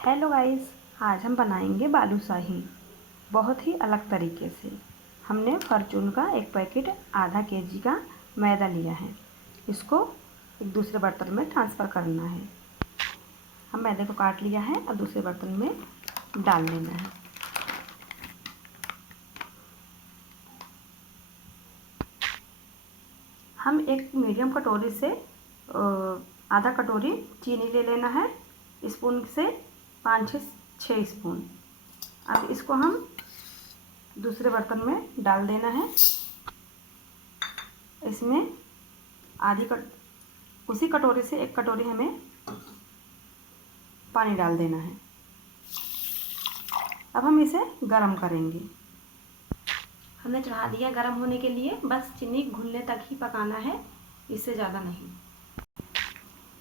Hello guys, आज हम बनाएंगे बालूशाही बहुत ही अलग तरीके से। हमने फॉर्चून का एक पैकेट आधा केजी का मैदा लिया है। इसको एक दूसरे बर्तन में ट्रांसफ़र करना है। हम मैदे को काट लिया है और दूसरे बर्तन में डाल लेना है। हम एक मीडियम कटोरी से आधा कटोरी चीनी ले लेना है। स्पून से 5-6 स्पून। अब इसको हम दूसरे बर्तन में डाल देना है। इसमें उसी कटोरी से 1 कटोरी हमें पानी डाल देना है। अब हम इसे गरम करेंगे। हमने चढ़ा दिया गरम होने के लिए, बस चीनी घुलने तक ही पकाना है, इससे ज़्यादा नहीं।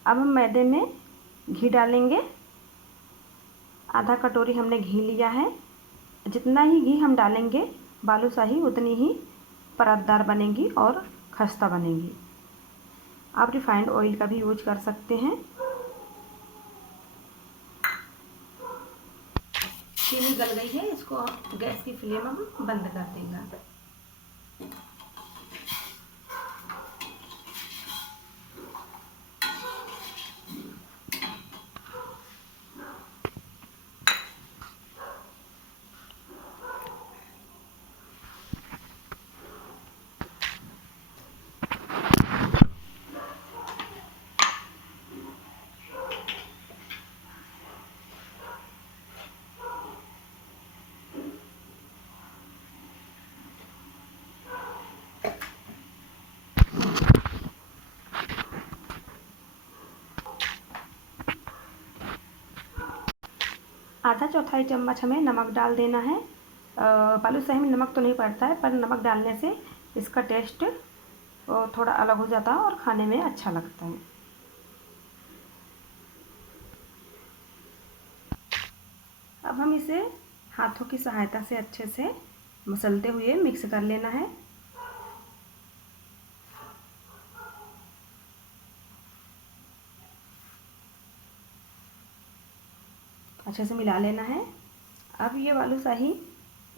अब हम मैदे में घी डालेंगे। आधा कटोरी हमने घी लिया है। जितना ही घी हम डालेंगे बालूशाही उतनी ही परतदार बनेगी और खस्ता बनेगी। आप रिफाइंड ऑयल का भी यूज कर सकते हैं। चीनी गल गई है, इसको गैस की फ्लेम हम बंद कर देंगे। आधा चौथाई चम्मच हमें नमक डाल देना है। बालूशाही में नमक तो नहीं पड़ता है, पर नमक डालने से इसका टेस्ट थोड़ा अलग हो जाता है और खाने में अच्छा लगता है। अब हम इसे हाथों की सहायता से अच्छे से मसलते हुए मिक्स कर लेना है। अच्छे से मिला लेना है। अब ये बालूशाही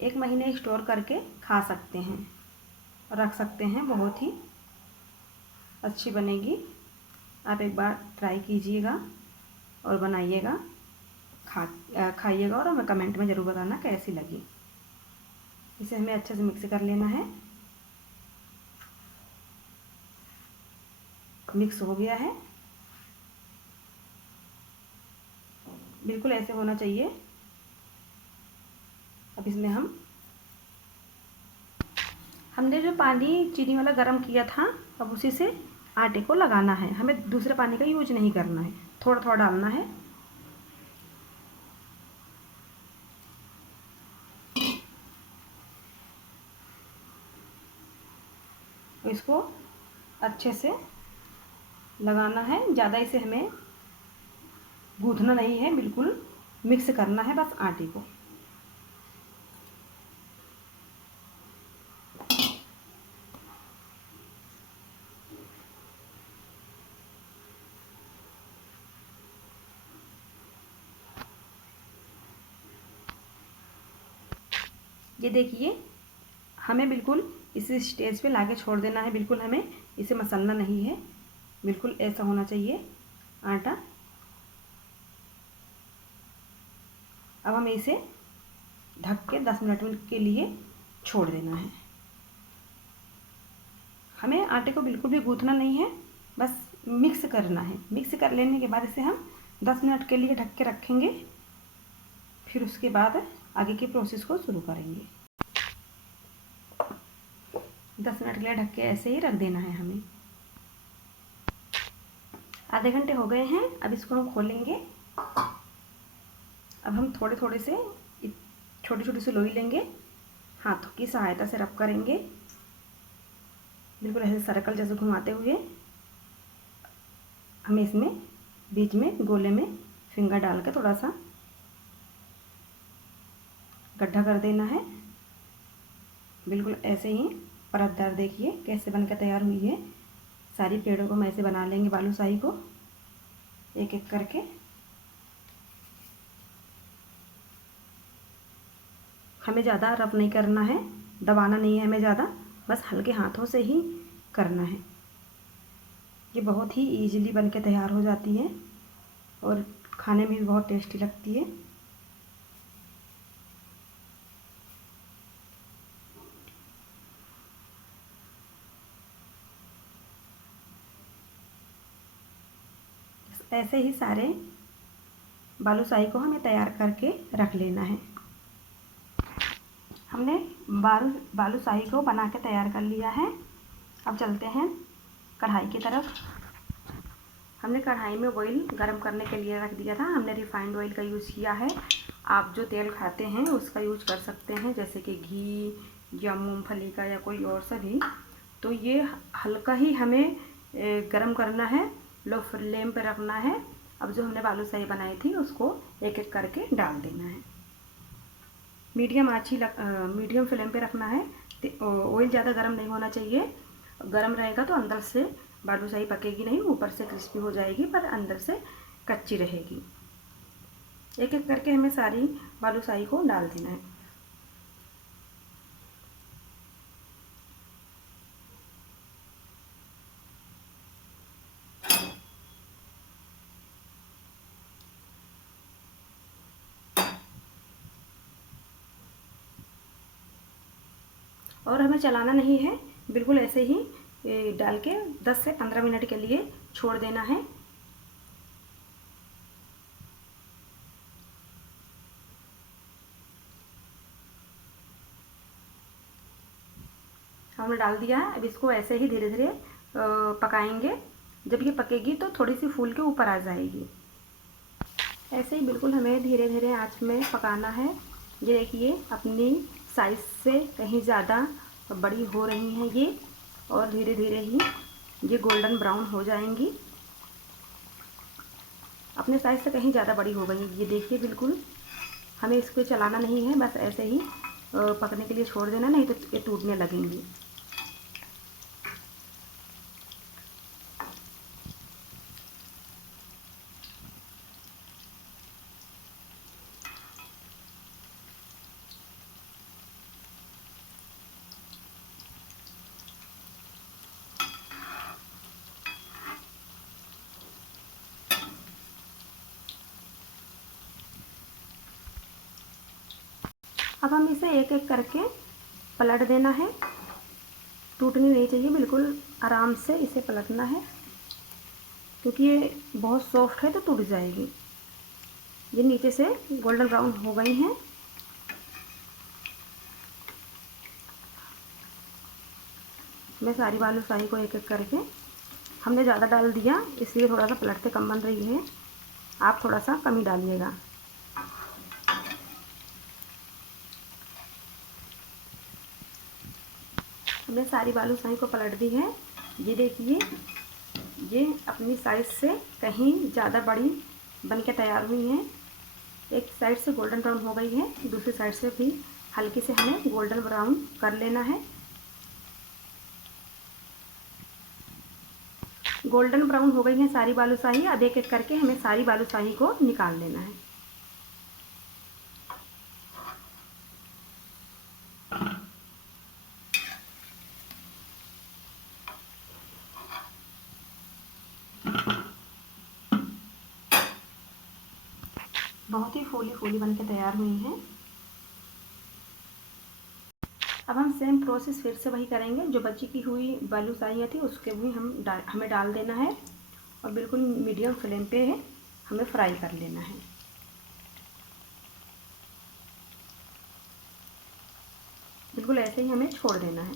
1 महीने स्टोर करके खा सकते हैं, रख सकते हैं। बहुत ही अच्छी बनेगी। आप एक बार ट्राई कीजिएगा और बनाइएगा, खाइएगा और हमें कमेंट में ज़रूर बताना कैसी लगी। इसे हमें अच्छे से मिक्स कर लेना है। मिक्स हो गया है, बिल्कुल ऐसे होना चाहिए। अब इसमें हमने जो पानी चीनी वाला गरम किया था, अब उसी से आटे को लगाना है। हमें दूसरे पानी का यूज नहीं करना है, थोड़ा थोड़ा डालना है। इसको अच्छे से लगाना है। ज़्यादा इसे हमें गूँथना नहीं है, बिल्कुल मिक्स करना है बस आटे को। ये देखिए, हमें बिल्कुल इसी स्टेज पे लाके छोड़ देना है। बिल्कुल हमें इसे मसलना नहीं है, बिल्कुल ऐसा होना चाहिए आटा। अब हमें इसे ढक के 10 मिनट के लिए छोड़ देना है। हमें आटे को बिल्कुल भी गूँथना नहीं है, बस मिक्स करना है। मिक्स कर लेने के बाद इसे हम 10 मिनट के लिए ढक के रखेंगे। फिर उसके बाद आगे की प्रोसेस को शुरू करेंगे। 10 मिनट के लिए ढक के ऐसे ही रख देना है हमें। आधे घंटे हो गए हैं। अब इसको हम खोलेंगे। अब हम थोड़े थोड़े से छोटी छोटी सी लोई लेंगे, हाथों की सहायता से रब करेंगे, बिल्कुल ऐसे सर्कल जैसे घुमाते हुए। हमें इसमें बीच में गोले में फिंगर डाल के थोड़ा सा गड्ढा कर देना है। बिल्कुल ऐसे ही परतदार देखिए कैसे बनकर तैयार हुई है। सारी पेड़ों को हम ऐसे बना लेंगे, बालूशाही को एक एक करके। हमें ज़्यादा रफ नहीं करना है, दबाना नहीं है हमें ज़्यादा, बस हल्के हाथों से ही करना है। ये बहुत ही इजीली बन के तैयार हो जाती है और खाने में भी बहुत टेस्टी लगती है। ऐसे ही सारे बालूशाही को हमें तैयार करके रख लेना है। हमने बालूशाही को बना के तैयार कर लिया है। अब चलते हैं कढ़ाई की तरफ। हमने कढ़ाई में ऑयल गरम करने के लिए रख दिया था। हमने रिफाइंड ऑयल का यूज़ किया है। आप जो तेल खाते हैं उसका यूज कर सकते हैं, जैसे कि घी या मूंगफली का या कोई और सा भी। तो ये हल्का ही हमें गरम करना है, लो फ्लेम पे रखना है। अब जो हमने बालूशाही बनाई थी उसको एक एक करके डाल देना है। मीडियम फ्लेम पे रखना है। ऑयल ज़्यादा गर्म नहीं होना चाहिए। गर्म रहेगा तो अंदर से बालूशाही पकेगी नहीं, ऊपर से क्रिस्पी हो जाएगी पर अंदर से कच्ची रहेगी। एक एक करके हमें सारी बालूशाही को डाल देना है। और हमें चलाना नहीं है, बिल्कुल ऐसे ही डाल के 10 से 15 मिनट के लिए छोड़ देना है। हमने डाल दिया है। अब इसको ऐसे ही धीरे धीरे पकाएंगे। जब ये पकेगी तो थोड़ी सी फूल के ऊपर आ जाएगी। ऐसे ही बिल्कुल हमें धीरे धीरे आंच में पकाना है। ये देखिए अपनी साइज़ से कहीं ज़्यादा बड़ी हो रही हैं ये, और धीरे धीरे ही ये गोल्डन ब्राउन हो जाएंगी। अपने साइज़ से कहीं ज़्यादा बड़ी हो गई ये देखिए। बिल्कुल हमें इसको चलाना नहीं है, बस ऐसे ही पकने के लिए छोड़ देना, नहीं तो ये टूटने लगेंगी। अब हम इसे एक एक करके पलट देना है। टूटनी नहीं चाहिए, बिल्कुल आराम से इसे पलटना है, क्योंकि ये बहुत सॉफ्ट है तो टूट जाएगी। ये नीचे से गोल्डन ब्राउन हो गई हैं। मैं सारी बालूशाही को एक एक करके, हमने ज़्यादा डाल दिया इसलिए थोड़ा सा पलटते कम बन रही है। आप थोड़ा सा कम ही डालिएगा। हमने सारी बालूशाही को पलट दी है। ये देखिए ये अपनी साइज़ से कहीं ज़्यादा बड़ी बन के तैयार हुई हैं। एक साइड से गोल्डन ब्राउन हो गई है, दूसरी साइड से भी हल्की से हमें गोल्डन ब्राउन कर लेना है। गोल्डन ब्राउन हो गई हैं सारी बालूशाही। अब एक एक करके हमें सारी बालूशाही को निकाल लेना है। बहुत ही फूली फूली बन के तैयार हुई हैं। अब हम सेम प्रोसेस फिर से वही करेंगे। जो बची की हुई बालूशाही थी उसके भी हमें डाल देना है, और बिल्कुल मीडियम फ्लेम पे हमें फ्राई कर लेना है। बिल्कुल ऐसे ही हमें छोड़ देना है।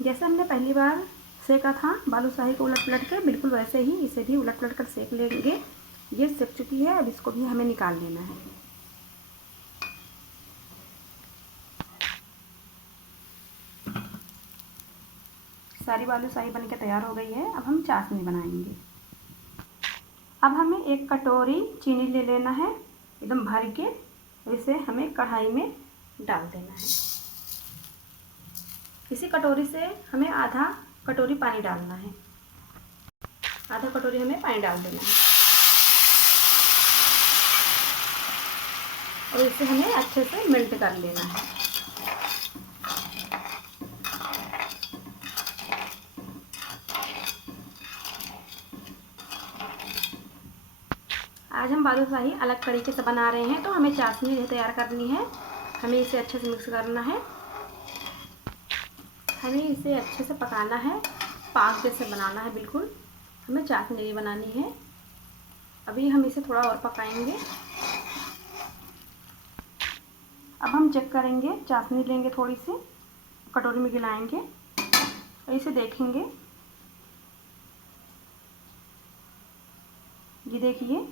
जैसे हमने पहली बार सेका था बालूशाही को उलट पलट के, बिल्कुल वैसे ही इसे भी उलट पलट कर सेक लेंगे। ये सिक चुकी है, अब इसको भी हमें निकाल लेना है। सारी बालूशाही बन के तैयार हो गई है। अब हम चाशनी बनाएंगे। अब हमें एक कटोरी चीनी ले लेना है, एकदम भर के। इसे हमें कढ़ाई में डाल देना है। इसी कटोरी से हमें आधा कटोरी पानी डालना है। आधा कटोरी हमें पानी डाल देना है। और इसे हमें अच्छे से मेल्ट कर लेना है। आज हम बालूशाही अलग तरीके से बना रहे हैं, तो हमें चाशनी तैयार करनी है। हमें इसे अच्छे से मिक्स करना है। हमें इसे अच्छे से पकाना है, पाक जैसे बनाना है बिल्कुल। हमें चाशनी नहीं बनानी है। अभी हम इसे थोड़ा और पकाएंगे। अब हम चेक करेंगे, चाशनी लेंगे थोड़ी सी, कटोरी में गिलाएंगे और इसे देखेंगे। ये देखिए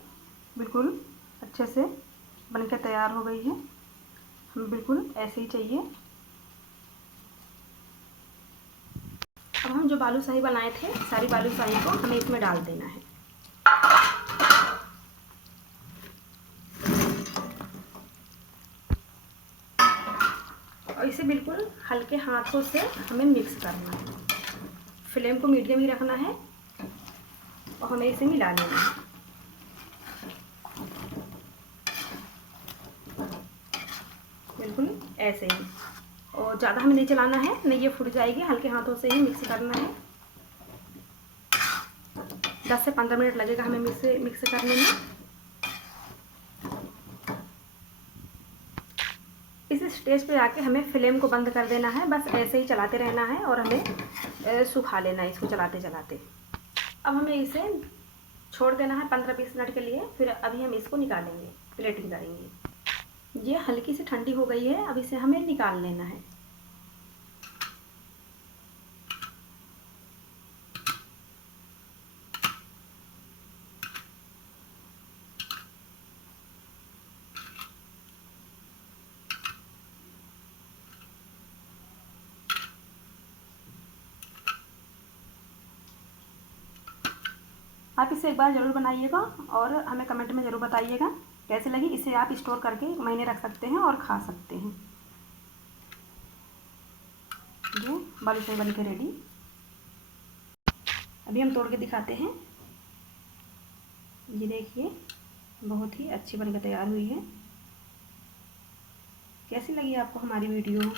बिल्कुल अच्छे से बनकर तैयार हो गई है। हमें बिल्कुल ऐसे ही चाहिए। अब हम जो बालूशाही बनाए थे, सारी बालूशाही को हमें इसमें डाल देना है। और इसे बिल्कुल हल्के हाथों से हमें मिक्स करना है। फ्लेम को मीडियम ही रखना है और हमें इसे मिला लेना है। बिल्कुल ऐसे ही, और ज़्यादा हमें नहीं चलाना है, नहीं ये फूट जाएगी। हल्के हाथों से ही मिक्स करना है। 10 से 15 मिनट लगेगा हमें मिक्स करने में। इस स्टेज पे आके हमें फ्लेम को बंद कर देना है। बस ऐसे ही चलाते रहना है और हमें सुखा लेना है इसको चलाते चलाते। अब हमें इसे छोड़ देना है 15-20 मिनट के लिए। फिर अभी हम इसको निकालेंगे, प्लेटिंग करेंगे। ये हल्की सी ठंडी हो गई है, अब इसे हमें निकाल लेना है। आप इसे एक बार ज़रूर बनाइएगा और हमें कमेंट में ज़रूर बताइएगा कैसे लगी। इसे आप स्टोर करके महीने रख सकते हैं और खा सकते हैं। ये बालूशाही बन के रेडी। अभी हम तोड़ के दिखाते हैं। ये देखिए बहुत ही अच्छी बनकर तैयार हुई है। कैसी लगी आपको हमारी वीडियो?